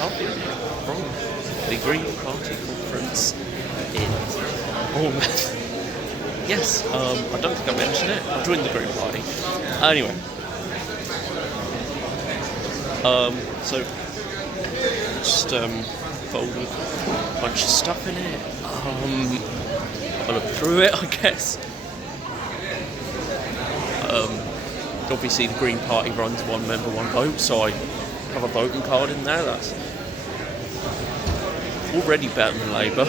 Lovely from the Green Party conference in Bournemouth. Yes, I don't think I mentioned it. I joined the Green Party. Anyway, so just folded a bunch of stuff in it. I looked through it, I guess. Obviously the Green Party runs one member, one vote, so I have a voting card in there. That's already better than Labour.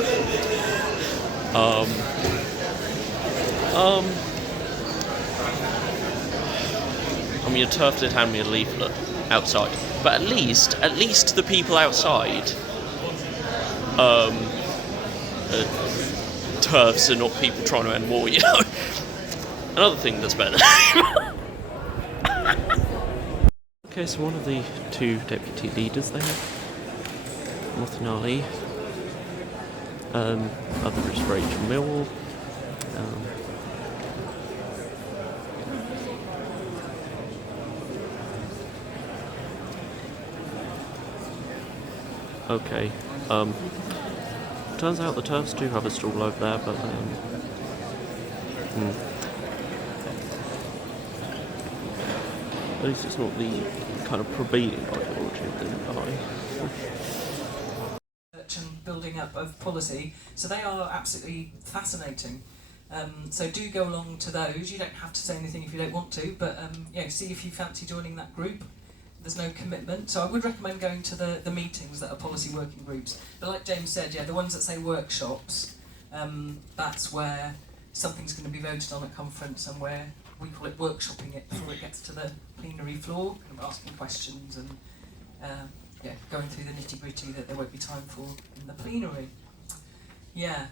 I mean, a turf did hand me a leaflet outside, but at least the people outside, turfs are not people trying to end war, you know. Another thing that's better. Okay, so one of the two deputy leaders there, Martin Ali, other is Rachel Millwall. Okay, turns out the turfs do have a stall over there, but at least it's not the kind of prevailing ideology of the party. And building up of policy, so they are absolutely fascinating. So do go along to those. You don't have to say anything if you don't want to, but see if you fancy joining that group. There's no commitment, so I would recommend going to the meetings that are policy working groups. But like James said, the ones that say workshops, that's where something's going to be voted on at conference, and where we call it workshopping it before it gets to the plenary floor, kind of asking questions and going through the nitty gritty that there won't be time for in the plenary. Yeah,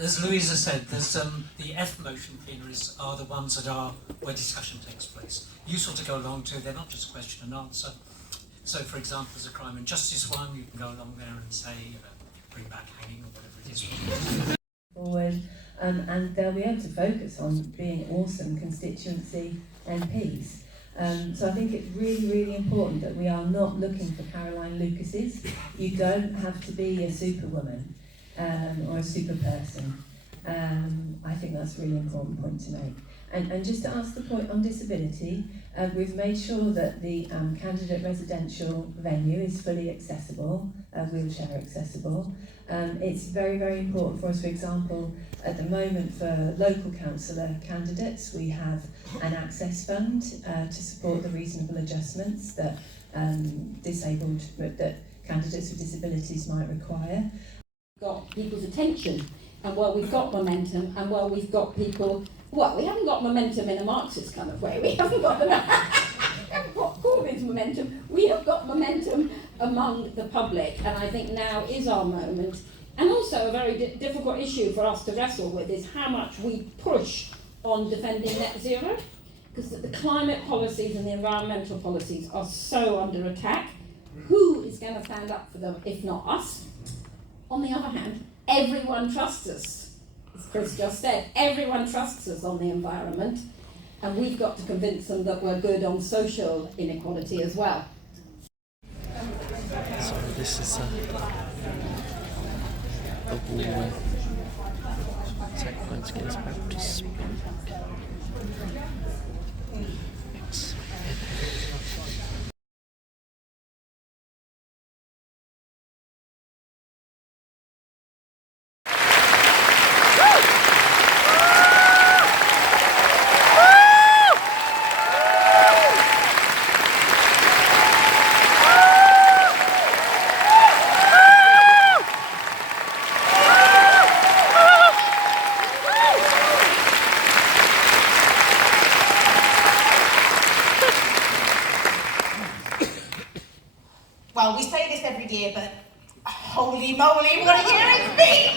as Louisa said, there's the F motion plenaries are the ones that are where discussion takes place. Useful to go along to, they're not just question and answer. So for example, there's a crime and justice one, you can go along there and say, bring back hanging or whatever it is. Forward, and they'll be able to focus on being awesome constituency MPs. So I think it's really, really important that we are not looking for Caroline Lucases. You don't have to be a superwoman. Or a super person. I think that's a really important point to make. And just to ask the point on disability, we've made sure that the candidate residential venue is fully accessible, wheelchair accessible. It's very, very important for us, for example, at the moment for local councillor candidates, we have an access fund to support the reasonable adjustments that that candidates with disabilities might require. Got people's attention, and we've got momentum, and we've got people. We haven't got momentum in a Marxist kind of way. We haven't got Corbyn's momentum. We have got momentum among the public, and I think now is our moment. And also a very difficult issue for us to wrestle with is how much we push on defending net zero, because the climate policies and the environmental policies are so under attack. Who is going to stand up for them if not us? On the other hand, everyone trusts us. As Chris just said, everyone trusts us on the environment, and we've got to convince them that we're good on social inequality as well. So this is the hall where Zach is about to speak. Well, we say this every year, but holy moly, what a year it's been!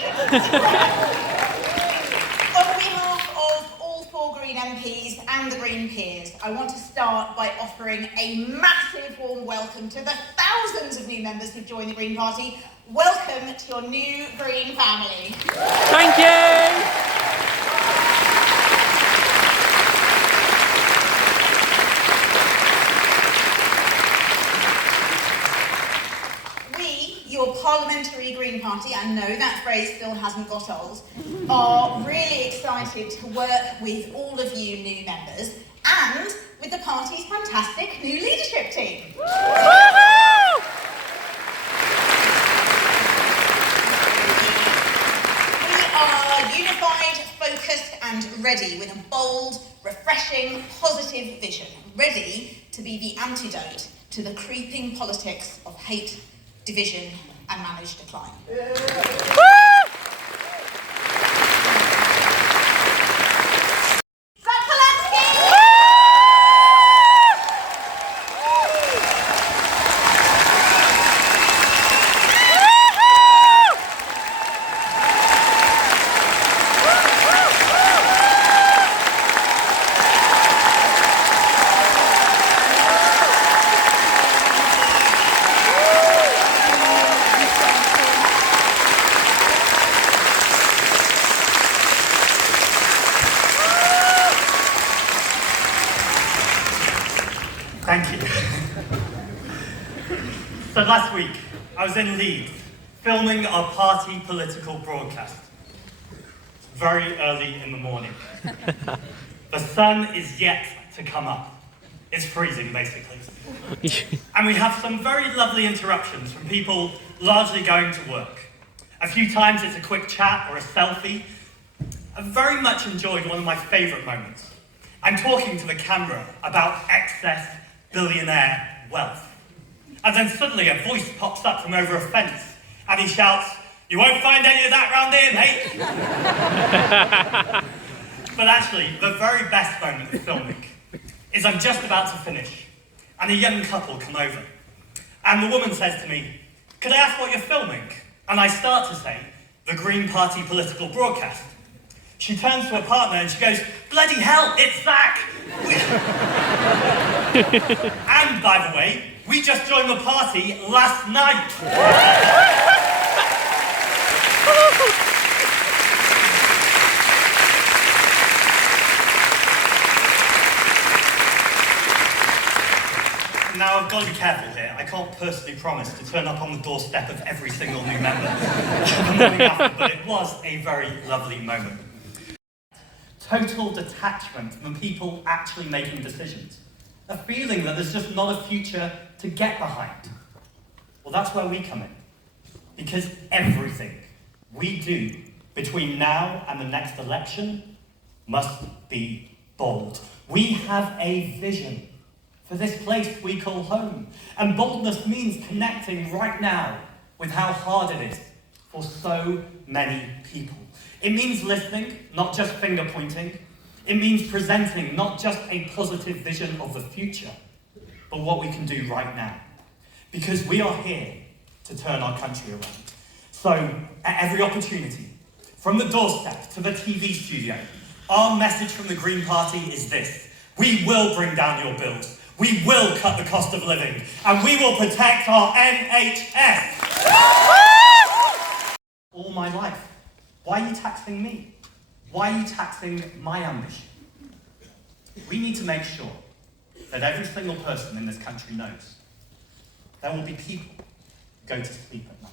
On behalf of all four Green MPs and the Green peers, I want to start by offering a massive warm welcome to the thousands of new members who've joined the Green Party. Welcome to your new Green family. Thank you! Party, I know that phrase still hasn't got old, are really excited to work with all of you new members and with the party's fantastic new leadership team. We are unified, focused and ready with a bold, refreshing, positive vision, ready to be the antidote to the creeping politics of hate, division and managed decline. Thank you. So last week, I was in Leeds, filming our party political broadcast. Very early in the morning. The sun is yet to come up. It's freezing, basically. And we have some very lovely interruptions from people largely going to work. A few times it's a quick chat or a selfie. I very much enjoyed one of my favourite moments. I'm talking to the camera about excess billionaire wealth. And then suddenly a voice pops up from over a fence and he shouts, "You won't find any of that round here, mate." But actually, the very best moment of filming is I'm just about to finish and a young couple come over. And the woman says to me, "Could I ask what you're filming?" And I start to say, "The Green Party political broadcast." She turns to her partner and she goes, "Bloody hell, it's Zach!" And by the way, we just joined the party last night. Now I've got to be careful here. I can't personally promise to turn up on the doorstep of every single new member the morning after, but it was a very lovely moment. Total detachment from people actually making decisions. A feeling that there's just not a future to get behind. Well, that's where we come in. Because everything we do between now and the next election must be bold. We have a vision for this place we call home. And boldness means connecting right now with how hard it is for so many people. It means listening, not just finger pointing. It means presenting not just a positive vision of the future, but what we can do right now. Because we are here to turn our country around. So, at every opportunity, from the doorstep to the TV studio, our message from the Green Party is this: we will bring down your bills, we will cut the cost of living, and we will protect our NHS. All my life. Why are you taxing me? Why are you taxing my ambition? We need to make sure that every single person in this country knows there will be people who go to sleep at night.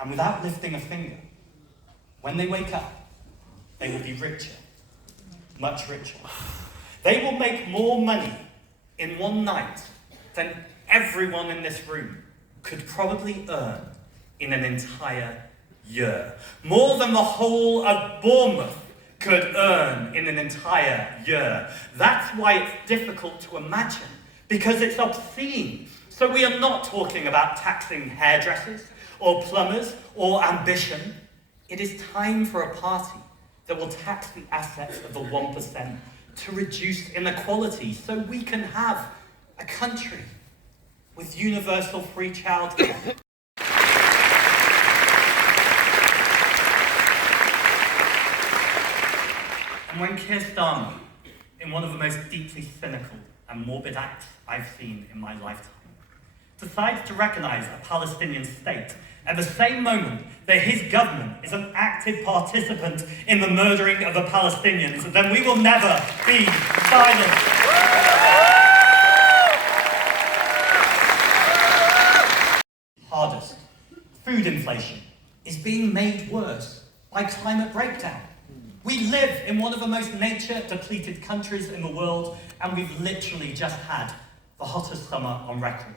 And without lifting a finger, when they wake up, they will be richer, much richer. They will make more money in one night than everyone in this room could probably earn in an entire year. More than the whole of Bournemouth could earn in an entire year. That's why it's difficult to imagine, because it's obscene. So we are not talking about taxing hairdressers or plumbers or ambition. It is time for a party that will tax the assets of the 1% to reduce inequality so we can have a country with universal free childcare. And when Keir Starmer, in one of the most deeply cynical and morbid acts I've seen in my lifetime, decides to recognise a Palestinian state at the same moment that his government is an active participant in the murdering of the Palestinians, then we will never be silent. Hardest. food inflation is being made worse by climate breakdown. We live in one of the most nature-depleted countries in the world, and we've literally just had the hottest summer on record.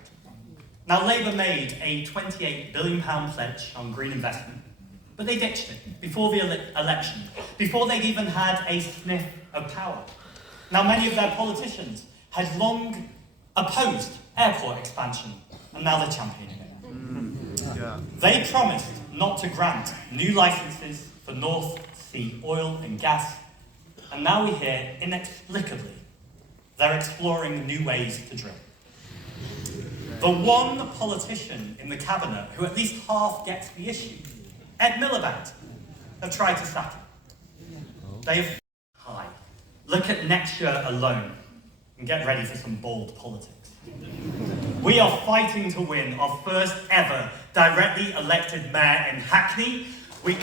Now, Labour made a £28 billion pledge on green investment, but they ditched it before the election, before they'd even had a sniff of power. Now, many of their politicians had long opposed airport expansion, and now they're championing it. They promised not to grant new licences for North Sea oil and gas, and now we hear, inexplicably, they're exploring new ways to drill. The one politician in the cabinet who at least half gets the issue, Ed Miliband, have tried to sack him. They've high. Look at next year alone and get ready for some bold politics. We are fighting to win our first ever directly elected mayor in Hackney. In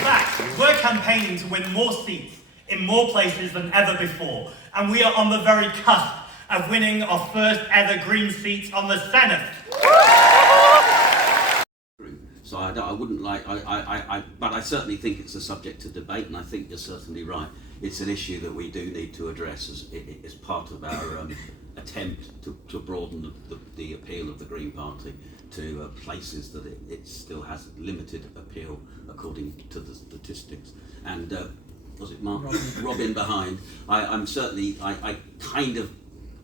fact, we're campaigning to win more seats in more places than ever before, and we are on the very cusp of winning our first ever Green seats on the Senate. So I wouldn't like, but I certainly think it's a subject to debate, and I think you're certainly right. It's an issue that we do need to address as part of our attempt to broaden the appeal of the Green Party to places that it still has limited appeal according to the statistics. And was it Mark? Robin behind. I'm certainly, I kind of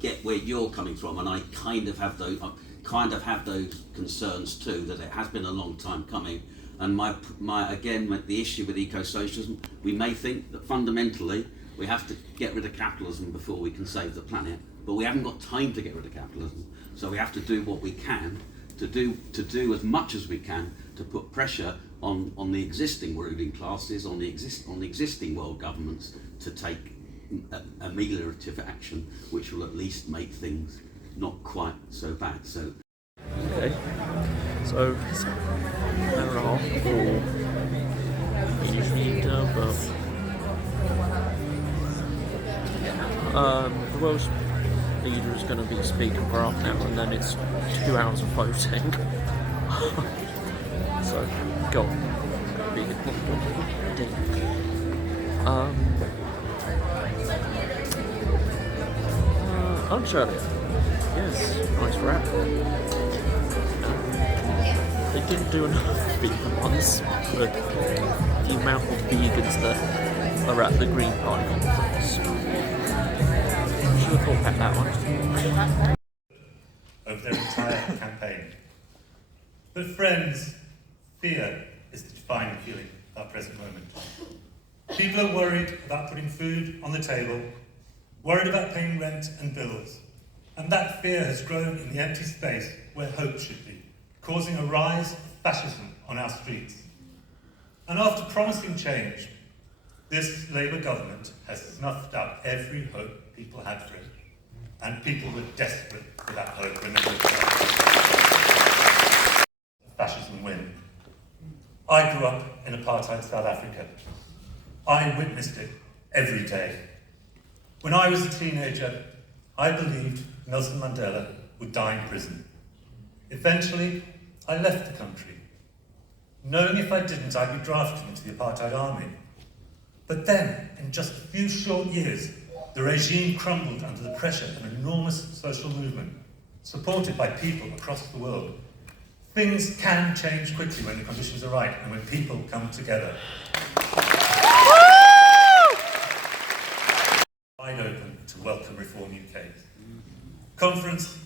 get where you're coming from, and I kind of have those. Have those concerns too, that it has been a long time coming. And again, the issue with eco-socialism, we may think that fundamentally we have to get rid of capitalism before we can save the planet, but we haven't got time to get rid of capitalism. So we have to do what we can to do as much as we can to put pressure on the existing ruling classes, on the existing world governments to take ameliorative action, which will at least make things not quite so bad. So okay, so it's an hour and a half for leader, but the world's leader is going to be speaking for half an hour, and then it's 2 hours of voting. So go on, be Australia. Yes, nice wrap. They didn't do enough vegan ones, but the amount of vegans that are at the Green Party conference. I should have thought about that one. Of their entire campaign. But friends, fear is the defining feeling of our present moment. People are worried about putting food on the table, worried about paying rent and bills. And that fear has grown in the empty space where hope should be, causing a rise of fascism on our streets. And after promising change, this Labour government has snuffed out every hope people had for it. And people were desperate for that hope when they looked at fascism win. I grew up in apartheid South Africa. I witnessed it every day. When I was a teenager, I believed Nelson Mandela would die in prison. Eventually, I left the country, knowing if I didn't, I'd be drafted into the apartheid army. But then, in just a few short years, the regime crumbled under the pressure of an enormous social movement, supported by people across the world. Things can change quickly when the conditions are right and when people come together. Wide open to welcome Reform UK. Conference,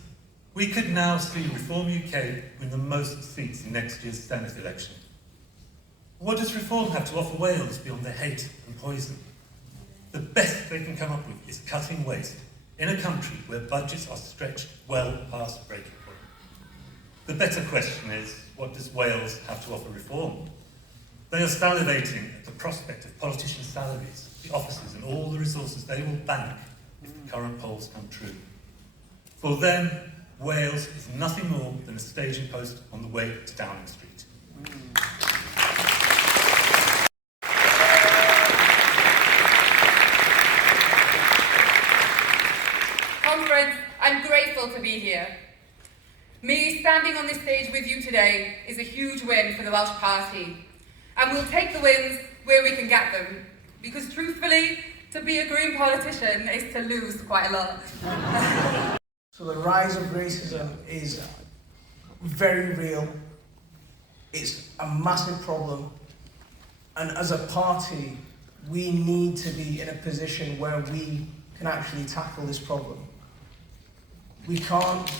we could now see Reform UK win the most seats in next year's Senate election. What does Reform have to offer Wales beyond the hate and poison? The best they can come up with is cutting waste in a country where budgets are stretched well past breaking point. The better question is, what does Wales have to offer Reform? They are salivating at the prospect of politicians' salaries, the offices and all the resources they will bank if the current polls come true. For them, Wales is nothing more than a staging post on the way to Downing Street. to be here. Me standing on this stage with you today is a huge win for the Welsh Party, and we'll take the wins where we can get them, because truthfully, to be a Green politician is to lose quite a lot. So the rise of racism is very real. It's a massive problem. And as a party, we need to be in a position where we can actually tackle this problem. We can't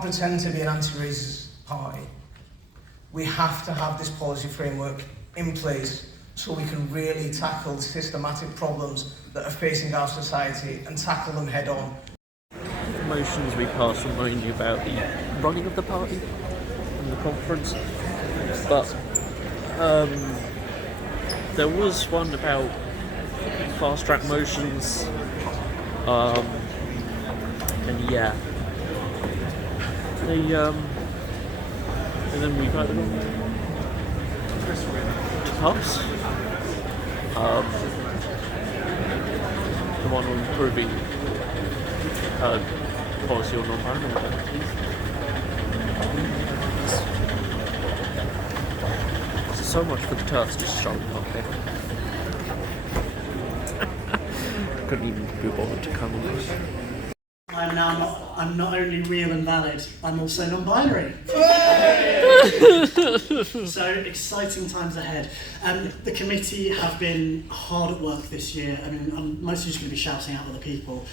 pretend to be an anti-racist party. We have to have this policy framework in place so we can really tackle the systematic problems that are facing our society and tackle them head on. The motions we passed were mainly about the running of the party and the conference, but there was one about fast track motions, and yeah, and then we voted on to pass the one on improving policy on non-binary identities. So much for the turfs just showing up there. Couldn't even be bothered to come on. I'm not only real and valid, I'm also non-binary. So exciting times ahead. The committee have been hard at work this year. I mean, I'm mostly just going to be shouting out other people.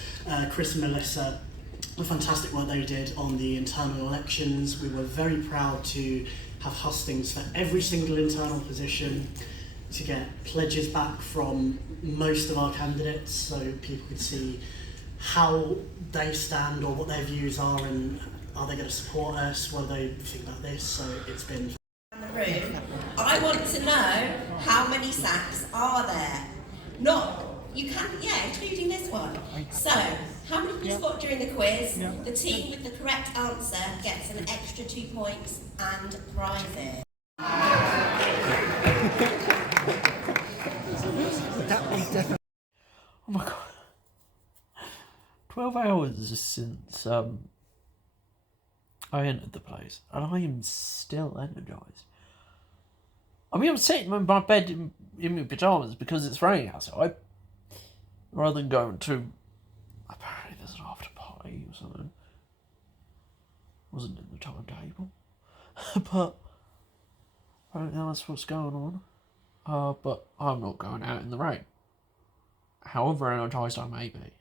Chris and Melissa, the fantastic work they did on the internal elections. We were very proud to have hustings for every single internal position, to get pledges back from most of our candidates so people could see how they stand or what their views are, and are they going to support us, what do they think about this. So it's been the room. I want to know how many sacks are there. Not, you can, yeah, including this one. So, how many you got during the quiz? The team with the correct answer gets an extra 2 points and prizes. Oh my god. 12 hours since I entered the place, and I am still energised. I mean, I'm sitting in my bed in my pyjamas because it's raining outside, rather than going to, apparently there's an after party or something. Wasn't in the timetable. But apparently that's what's going on. But I'm not going out in the rain, however energised I may be.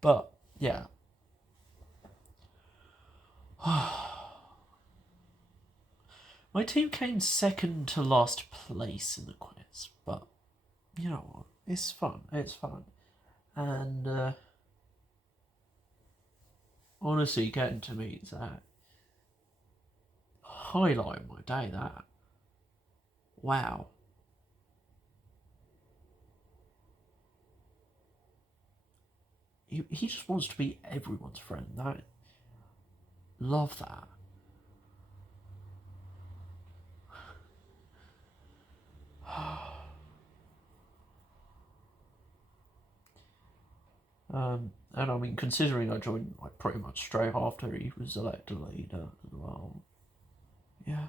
But, yeah. My team came second to last place in the quiz, but you know what? It's fun. It's fun. And, honestly, getting to meet that highlight of my day, that. Wow. He just wants to be everyone's friend. Love that. And I mean, considering I joined like pretty much straight after he was elected leader as well. Yeah.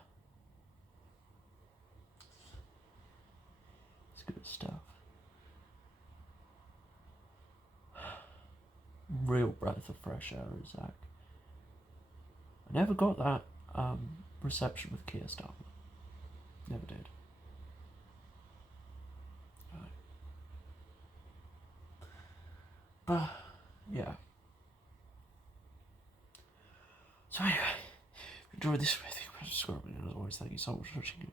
It's good stuff. Real breath of fresh air, Zach. I never got that reception with Keir Starmer. Never did. But yeah. So anyway, enjoy this with you. As always, thank you so much for watching.